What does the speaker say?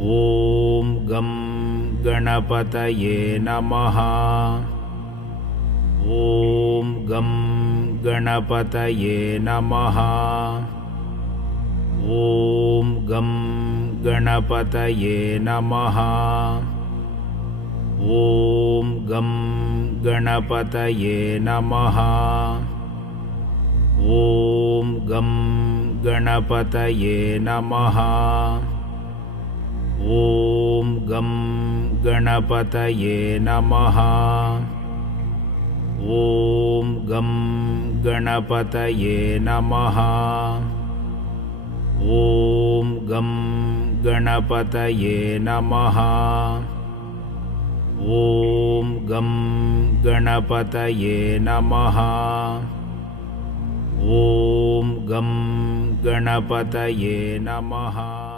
ॐ गं गणपतये नमः। ॐ गं गणपतये नमः। ॐ गं गणपतये नमः। ॐ गं गणपतये नमः। ॐ गं गणपतये नमः। ॐ गं गणपतये नमः। ॐ गं गणपतये नमः। ॐ गं गणपतये नमः। ॐ गं गणपतये नमः। ॐ गं गणपतये नमः।